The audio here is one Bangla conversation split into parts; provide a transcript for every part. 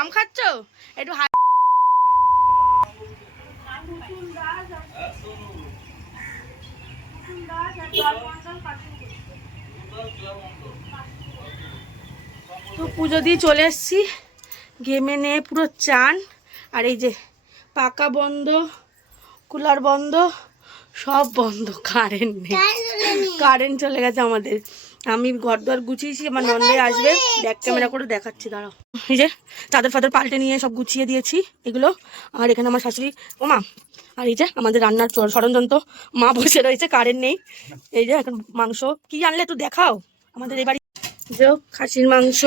আম খাচ্ছ? একটু তো পুজো দিয়ে চলে এসছি। গেমে নিয়ে পুরো চান। আর এই যে পাকা বন্ধ কুলার বন্ধ সব বন্ধ। কারেন্ট নেই। কারেন্ট চলে গেছে আমাদের। আমি ঘর দর গুছিয়েছি আমার নন্দে আসবে ব্যাক ক্যামেরা করে দেখাচ্ছি, দাঁড়াও। এই যে, চাদর ফাদর পাল্টে নিয়ে সব গুছিয়ে দিয়েছি, এগুলো। আর এখানে আমার শাশুড়ি, ও মা, আর এই যে, আমাদের রান্নার তো মা বসে রয়েছে কারেন্ট নেই। এই যে, এখন মাংস। কি আনলে একটু দেখাও, আমাদের এই বাড়ি। যে, খাসির মাংস,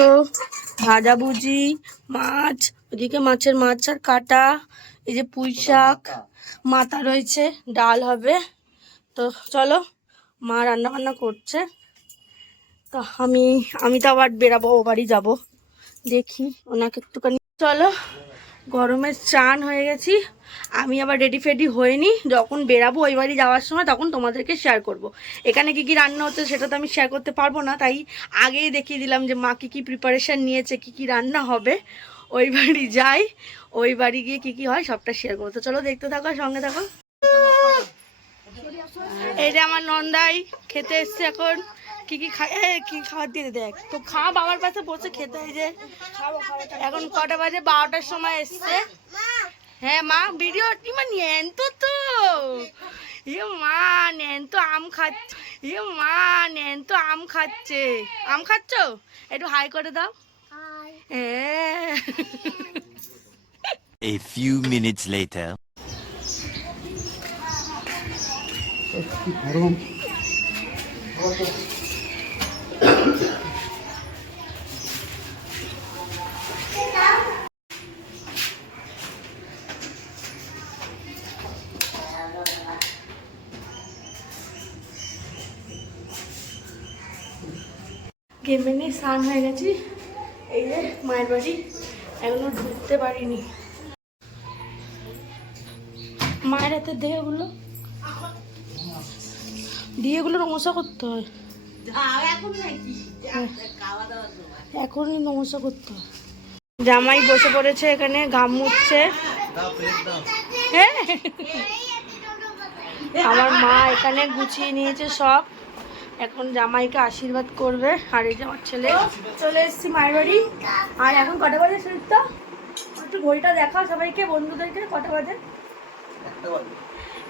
ভাজা ভুজি, মাছ, ওদিকে মাছের মাছ আর কাটা, এই যে পুঁই শাক, মাথা রয়েছে, ডাল হবে। তো চলো, মা রান্না বান্না করছে। তো আমি আমি তো আবার বেরাবো, ও বাড়ি যাব। দেখি, ওনাকে একটুখানি চলো গরমের চান হয়ে গেছি। আমি আবার রেডি ফেডি হইনি। যখন বেরাবো ওই বাড়ি যাওয়ার সময় তখন তোমাদেরকে শেয়ার করব। এখানে কি কি রান্না হচ্ছে সেটা তো আমি শেয়ার করতে পারব না। তাই আগেই দেখিয়ে দিলাম যে মা কী কী প্রিপারেশান নিয়েছে, কি কি রান্না হবে। ওই বাড়ি যাই, ওই বাড়ি গিয়ে কি কি হয় সবটা শেয়ার করব। তো চলো, দেখতে থাকো, সঙ্গে থাকো। যে আমার নন্দাই, খেতে এসছে এখন। কি কি খায় এ, কি খাবার দিয়ে দেখ। তো খা বাবার পাশে বসে খেতে এই যে। এখন কটা বাজে? বারোটার সময় এসছে। হ্যাঁ মা ভিডিও মা নেন তো। তো ইয়ে মা নেন তো আম খাচ্ছে ইয়ে মা নেন তো আম খাচ্ছে। আম খাচ্ছ? একটু হাই করে দাও। হ্যাঁ। A few minutes later. গেমে নিয়ে স্নান হয়ে গেছি। এই যে মায়ের বাড়ি, এখনও ঢুকতে পারিনি। মায়ের হাতে দেহগুলো দিয়েগুলো নমস্কার করতে হয়। এখনই নমস্কার করতে জামাই বসে পড়েছে এখানে গাম মুছছে। হ্যাঁ? আমার মা এখানে গুছিয়ে নিয়েছে সব। এখন জামাইকে আশীর্বাদ করবে। আর এই যে আমার ছেলে। চলে এসেছি মায়ের বাড়ি। আর এখন কটা বাজে সুদীপ্তা একটু ঘড়িটা দেখাও সবাইকে বন্ধুদেরকে কটা বাজে।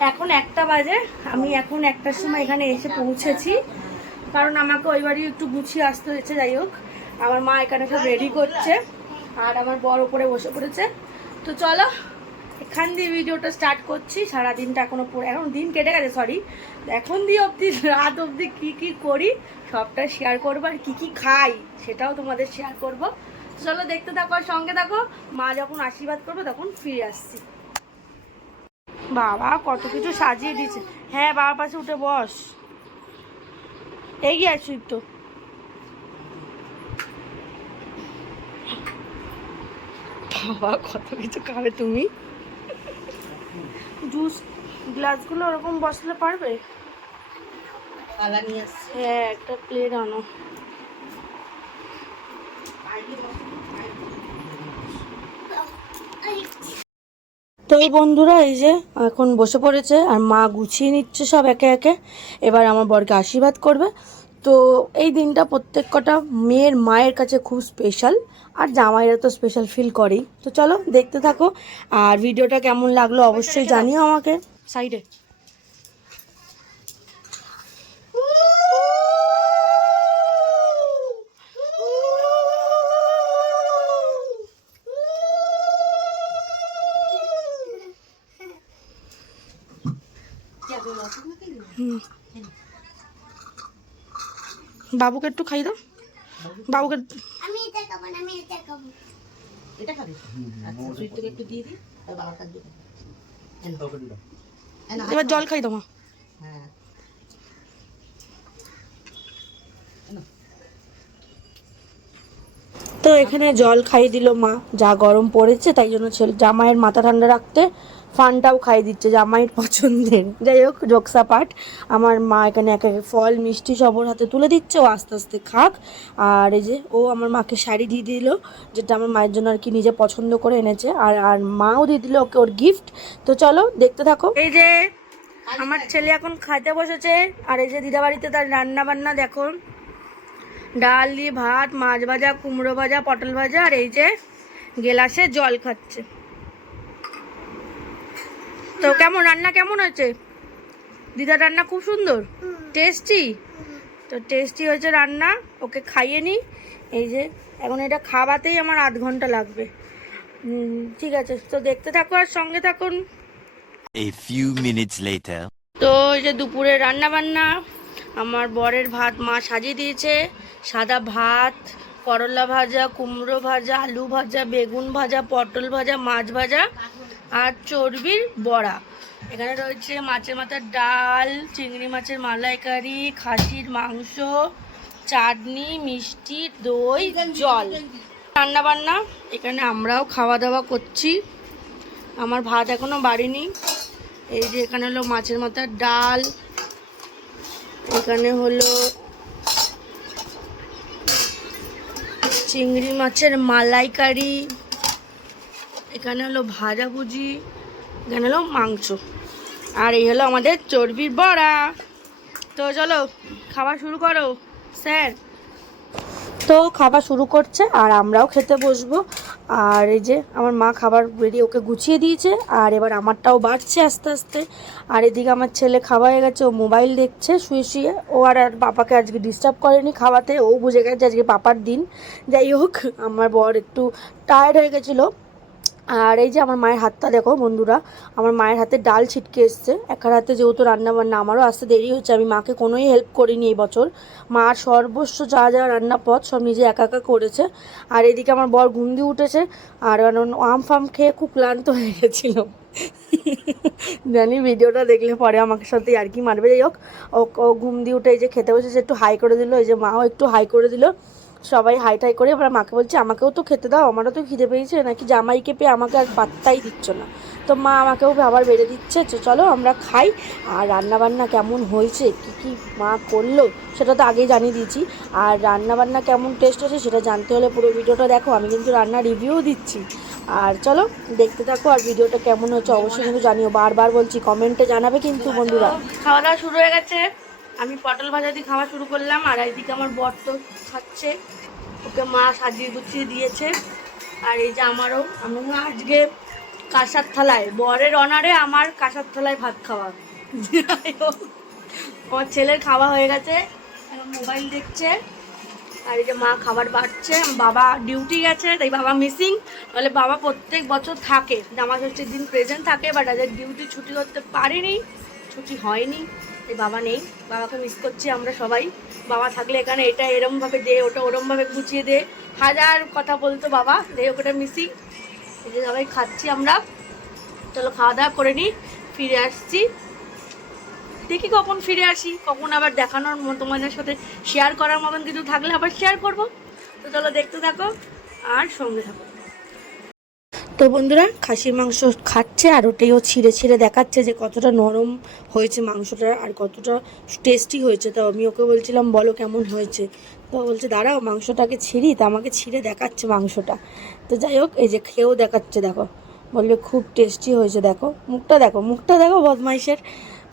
এখন একটা বাজে। আমি এখন একটার সময় এখানে এসে পৌঁছেছি। কারণ আমাকে ওই বাড়ি একটু গুছিয়ে আসতে হয়েছে, যাই হোক। আমার মা এখানে সব রেডি করছে, আর আমার বর ওপরে বসে পড়েছে। তো চলো, এখান দিয়ে ভিডিওটা স্টার্ট করছি। সারা দিনটা এখনও পড়ে, এখন দিন কেটে গেছে সরি এখন দিয়ে অবধি, রাত অবধি কী কী করি, সবটা শেয়ার করব, আর কী কী খাই, সেটাও তোমাদের শেয়ার করব। চলো, দেখতে থাকো আর সঙ্গে থাকো। মা যখন আশীর্বাদ করবে, তখন ফিরে আসছি। বাবা, কত কিছু সাজিয়ে দিয়েছে। হ্যাঁ বাবার পাশে উঠে বস। এগিয়ে আছি তো। বাবা কত কিছু খাবে তুমি? জুস গ্লাসগুলো ওরকম বসলে পারবে? হ্যাঁ একটা প্লেট আনো। তো এই বন্ধুরা এই যে এখন বসে পড়েছে আর মা গুছিয়ে নিচ্ছে সব একে একে। এবার আমার বরকে আশীর্বাদ করবে। তো এই দিনটা প্রত্যেক কটা মেয়ের মায়ের কাছে খুব স্পেশাল আর জামাইরা তো স্পেশাল ফিল করেই। তো চলো দেখতে থাকো। আর ভিডিওটা কেমন লাগল অবশ্যই জানিও আমাকে। সাইডে বাবুকে একটু খাই দাও। বাবুকে আমি এটা খাব না আমি এটা খাব। এটা খাবি? আচ্ছা সুইট তোকে একটু দিয়ে দিই আর বাবা কাজ এবার জল খাই দাও মা। হ্যাঁ। তো এখানে জল খাইয়ে দিল মা যা গরম পড়েছে তাই জন্য ছেলে জামাইয়ের মাথা ঠান্ডা রাখতে ফানটাও খাইয়ে দিচ্ছে জামাইয়ের পছন্দের। যাই হোক জোকসা পাট। আমার মা এখানে এক ফল, মিষ্টি সব ওর হাতে তুলে দিচ্ছে, ও আস্তে আস্তে খাক। আর এই যে ও আমার মাকে শাড়ি দিয়ে দিল, যেটা আমার মায়ের জন্য আর কি নিজে পছন্দ করে এনেছে। আর আর মাও দিয়ে দিল ওকে ওর গিফট তো চলো, দেখতে থাকো। এই যে আমার ছেলে এখন খাইতে বসেছে। আর এই যে দিদা বাড়িতে তার রান্না বান্না দেখো। ডাল দিয়ে ভাত, মাছ ভাজা, কুমড়ো ভাজা, পটল ভাজা, আর এই যে গেলাসে জল খাচ্ছে। তো কেমন রান্না কেমন হয়েছে? দিদার রান্না খুব সুন্দর? টেস্টি তো টেস্টি হয়েছে রান্না ওকে খাইয়ে নি। এই যে এখন এটা খাওয়াতেই আমার আধ ঘণ্টা লাগবে। ঠিক আছে তো দেখতে থাকো আর সঙ্গে থাকুন। A few minutes later. তো এই যে দুপুরে রান্না বান্না আমার বরের ভাত মা সাজিয়ে দিয়েছে। সাদা ভাত করলা ভাজা কুমড়ো ভাজা আলু ভাজা বেগুন ভাজা পটল ভাজা মাছ ভাজা। আর চর্বির বড়া। এখানে রয়েছে মাছের মাথার ডাল, চিংড়ি মাছের মালাইকারি, খাসির মাংস, চাটনি, মিষ্টি, দই, জল। রান্না বান্না এখানে আমরাও খাওয়া দাওয়া করছি। আমার ভাত এখনও বাড়িনি। এই যে এখানে হলো মাছের মাথার ডাল। এখানে হলো চিংড়ি মাছের মালাইকারি। এখানে হলো ভাজাভুজি এখানে হলো মাংস। আর এই হলো আমাদের চর্বির বড়া। তো চলো, খাওয়া শুরু করো, স্যার। তো খাবার শুরু করছে আর আমরাও খেতে বসবো। আর এই যে আমার মা খাবার রেডি ওকে গুছিয়ে দিয়েছে। আর এবার আমারটাও বাড়ছে আস্তে আস্তে। আর এদিকে আমার ছেলে খাওয়া হয়ে গেছে, ও মোবাইল দেখছে, শুয়ে শুয়ে। ও আর আর পাপাকে আজকে ডিস্টার্ব করেনি খাওয়াতে, ও বুঝে গেছে আজকে পাপার দিন। যাই হোক, আমার বর একটু টায়ার্ড হয়ে গেছিল। আর এই যে আমার মায়ের হাতটা দেখো বন্ধুরা, আমার মায়ের হাতে ডাল ছিটকে এসছে। একার হাতে যেহেতু রান্না বান্না আমারও আসতে দেরি হচ্ছে, আমি মাকে কোনোই হেল্প করিনি এই বছর। মা সর্বস্ব যা যা রান্না পথ সব নিজে একা একা করেছে। আর এদিকে আমার বর ঘুম দিয়ে উঠেছে, আর আম ফাম খেয়ে খুব ক্লান্ত হয়ে গেছিল। জানি ভিডিওটা দেখলে পরে আমাকে সাথে আর কি মারবে। যাই হোক, ও ঘুম দিয়ে উঠে এই যে খেতে বসেছে, একটু হাই করে দিল, এই যে মাও একটু হাই করে দিল। সবাই হাই টাই করে এবার মাকে বলছে, আমাকেও তো খেতে দাও, আমারও তো খিদে পেয়েছে, নাকি জামাইকে পেয়ে আমাকে আর পাত্তাই দিচ্ছ না? তো মা আমাকেও আবার বেড়ে দিচ্ছে চলো আমরা খাই, আর রান্না বান্না কেমন হয়েছে, কি কি মা করল, সেটা তো আগেই জানিয়ে দিয়েছি, আর রান্না বান্না কেমন টেস্ট হয়েছে সেটা জানতে হলে পুরো ভিডিওটা দেখো, আমি কিন্তু রান্নার রিভিউও দিচ্ছি, আর চলো দেখতে থাকো, আর ভিডিওটা কেমন হচ্ছে অবশ্যই কিন্তু জানিও, বারবার বলছি কমেন্টে জানাবে কিন্তু বন্ধুরা। খাওয়া দাওয়া শুরু হয়ে গেছে। আমি পটল ভাজা দিয়ে খাওয়া শুরু করলাম, আর এইদিকে আমার বর তো খাচ্ছে। ওকে মা সাজিয়ে গুছিয়ে দিয়েছে। আর এই যে আমারও, আমি আজকে কাঁসার থালায়, বরের অনারে আমার কাঁসার থালায় ভাত খাওয়া। আমার ছেলের খাওয়া হয়ে গেছে মোবাইল দেখছে। আর এই যে মা খাবার বাড়ছে, বাবা ডিউটি গেছে, তাই বাবা মিসিং। নাহলে বাবা প্রত্যেক বছর থাকে জামা ষষ্ঠীর দিন প্রেজেন্ট থাকে বাট আজকে ডিউটি ছুটি করতে পারিনি, ছুটি হয়নি। বাবা নেই। বাবাকে মিস করছি আমরা সবাই। বাবা থাকলে এখানে এটা এরমভাবে দে, ওটা ওরমভাবে গুছিয়ে দে। হাজার কথা বলতো বাবা, দে ওটা মিসিং এই যে সবাই খাচ্ছি আমরা। চলো খাওয়া দাওয়া করে নিই ফিরে আসছি। দেখি কখন ফিরে আসি, কখন আবার দেখানোর তোমাদের সাথে শেয়ার করার মতন কিছু থাকলে আবার শেয়ার করব। তো চলো দেখতে থাকো, আর সঙ্গে থাকো। তো বন্ধুরা, খাসির মাংস খাচ্ছে আর ওটাইও ছিঁড়ে ছিঁড়ে দেখাচ্ছে যে কতটা নরম হয়েছে মাংসটা আর কতটা টেস্টি হয়েছে। তো আমি ওকে বলছিলাম, বলো কেমন হয়েছে? তো বলছে, দাঁড়াও, মাংসটাকে ছিঁড়ি, তো আমাকে ছিঁড়ে দেখাচ্ছে মাংসটা। তো যাই হোক, এই যে খেয়েও দেখাচ্ছে, দেখো। বলবে, খুব টেস্টি হয়েছে, দেখো। মুখটা দেখো মুখটা দেখো, বদমাইশের।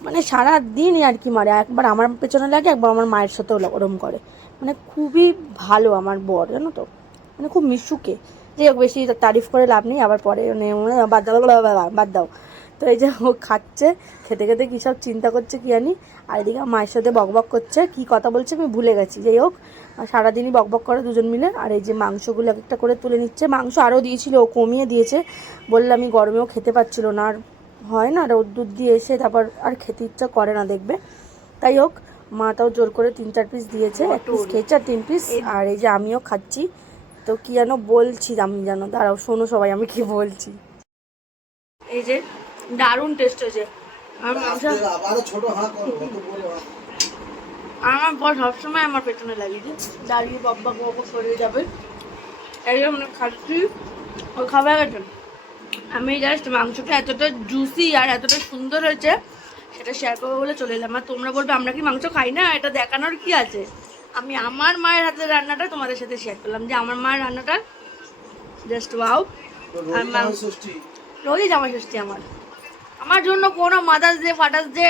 মানে সারা দিনই আর কি মারে। একবার আমার পেছনে লাগে, একবার আমার মায়ের সাথেও ওরম করে। মানে খুবই ভালো আমার বর, জানো তো? মানে খুব মিশুকে। যে হোক বেশি তারিফ করে লাভ নেই আবার পরে মানে বাদ দাও বাদ দাও তো এই যে ও খাচ্ছে খেতে খেতে কী সব চিন্তা করছে কি জানি? আর এদিকে মায়ের সাথে বকবক করছে কি কথা বলছে আমি ভুলে গেছি। যাই হোক সারাদিনই বকবক করে দুজন মিলে আর এই যে মাংসগুলো এক একটা করে তুলে নিচ্ছে। মাংস আরও দিয়েছিল ও কমিয়ে দিয়েছে। বললে আমি গরমেও খেতে পাচ্ছিল না আর হয় না রোদ্দুর দিয়ে এসে তারপর আর খেতে ইচ্ছা করে না দেখবে। তাই হোক মা তাও জোর করে তিন চার পিস দিয়েছে এক পিস খেয়েছে আর তিন পিস আর এই যে আমিও খাচ্ছি। তো কি যেন বলছি আমি যেন দাঁড়াও শোনো সবাই আমি কি বলছি। এই যে দারুণ টেস্ট হয়েছে। আমার বর সবসময় আমার পেছনে লাগিয়ে দিই দাঁড়িয়ে বাব্বা বাবা সরে যাবে। এই জন্য খাচ্ছি ও খাবার গেছে আমি জাস্ট মাংসটা এতটা জুসি আর এতটা সুন্দর হয়েছে সেটা শেয়ার করব বলে চলে এলাম। আর তোমরা বলবে আমরা কি মাংস খাই না? এটা দেখানোর কি আছে? আমি আমার মায়ের হাতের রান্নাটা তোমাদের সাথে শেয়ার করলাম। যে আমার মায়ের রান্নাটা জাস্ট ওয়াও রোজই জামাই ষষ্ঠী আমার। আমার জন্য কোনো মাদার্স ডে ফাদার্স ডে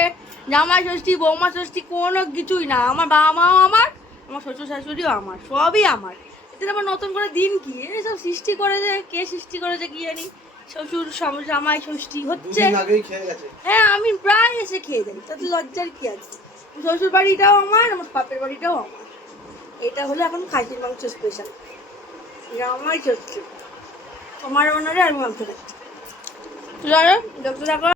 জামাই ষষ্ঠী বৌমা ষষ্ঠী কোনো কিছুই না। আমার বাবা মাও আমার আমার শ্বশুর শাশুড়িও আমার সবই আমার। এতে আবার নতুন করে দিন কি? এসব সৃষ্টি করেছে। কে সৃষ্টি করেছে কি জানি? শ্বশুর জামাই ষষ্ঠী হচ্ছে। হ্যাঁ আমি প্রায় এসে খেয়ে যাই। তাতে লজ্জার কি আছে? শ্বশুর বাড়িটাও আমার আমার বাপের বাড়িটাও আমার। এটা হলো এখন খাসির মাংস স্পেশাল আমার চলছে তোমার ওনারে আমি মাংস খাচ্ছি। চলো দেখতে থাকো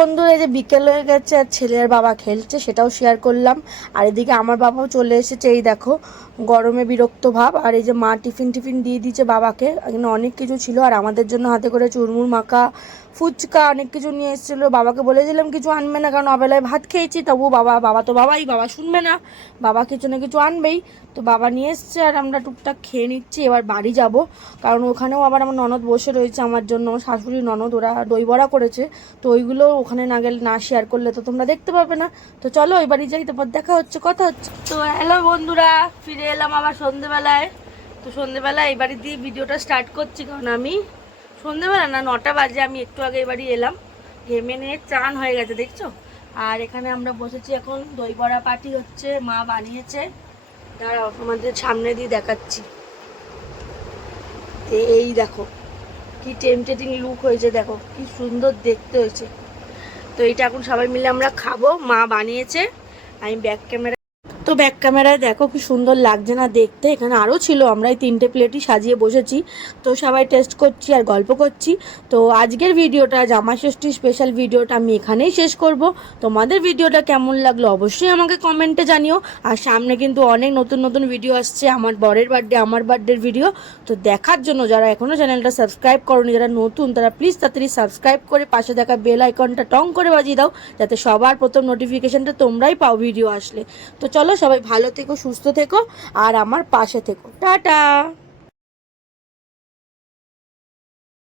বন্ধুরা, এই যে বিকেল হয়ে গেছে আর ছেলে আর বাবা খেলছে, সেটাও শেয়ার করলাম। আর এদিকে আমার বাবাও চলে এসেছে, এই দেখো, গরমে বিরক্ত ভাব। আর এই যে মা টিফিন টিফিন দিয়ে দিয়েছে বাবাকে, এখানে অনেক কিছু ছিল। আর আমাদের জন্য হাতে করে চুরমুর, মাখা, ফুচকা, অনেক কিছু নিয়ে এসেছিল। বাবাকে বলেছিলাম কিছু আনবে না, কারণ অবেলায় ভাত খেয়েছি তবু বাবা বাবা তো বাবাই, বাবা শুনবে না। বাবা কিছু না কিছু আনবেই। তো বাবা নিয়ে এসছে, আর আমরা টুকটাক খেয়ে নিচ্ছি, এবার বাড়ি যাব। কারণ ওখানেও আবার আমার ননদ বসে রয়েছে আমার জন্য শাশুড়ি ননদ, ওরা দই বড়া করেছে। তো ওইগুলো ওখানে না গেলে না শেয়ার করলে তো তোমরা দেখতে পাবে না। তো চলো ওই বাড়ি যাই তারপর দেখা হচ্ছে, কথা হচ্ছে। তো হ্যালো বন্ধুরা, ফিরে এলাম আবার সন্ধেবেলায়। তো সন্ধেবেলা এই বাড়ি দিয়ে ভিডিওটা স্টার্ট করছি কারণ আমি সন্ধেবেলা না, নটা বাজে, আমি একটু আগে বাড়ি এলাম। ঘেমে নিয়ে চান হয়ে গেছে, দেখছ? আর এখানে আমরা বসেছি এখন, দই বড়া পার্টি হচ্ছে, মা বানিয়েছে। দাঁড়াও, তোমাদের সামনে দিয়ে দেখাচ্ছি। এই দেখো, কি টেমটেটিং লুক হয়েছে, দেখো, কি সুন্দর দেখতে হয়েছে। তো এটা এখন সবাই মিলে আমরা খাব। মা বানিয়েছে। আমি ব্যাক ক্যামেরা তো ব্যাক ক্যামেরায় দেখো কি সুন্দর লাগছে না দেখতে। এখানে আরও ছিল, আমরা এই তিনটে প্লেটই সাজিয়ে বসেছি। তো সবাই টেস্ট করছি আর গল্প করছি। তো আজকের ভিডিওটা জামা ষষ্ঠী স্পেশাল ভিডিওটা আমি এখানেই শেষ করব। তোমাদের ভিডিওটা কেমন লাগল অবশ্যই আমাকে কমেন্টে জানিও। আর সামনে কিন্তু অনেক নতুন নতুন ভিডিও আসছে, আমার বরের বার্থডে আমার বার্থডের ভিডিও তো দেখার জন্য যারা এখনও চ্যানেলটা সাবস্ক্রাইব করনি, যারা নতুন, তারা প্লিজ তাড়াতাড়ি সাবস্ক্রাইব করে পাশে দেখা বেল আইকনটা টং করে বাজিয়ে দাও, যাতে সবার প্রথম নোটিফিকেশানটা তোমরাই পাও ভিডিও আসলে। তো চলো সবাই ভালো থেকো সুস্থ থেকো আর আমার পাশে থেকো। টাটা!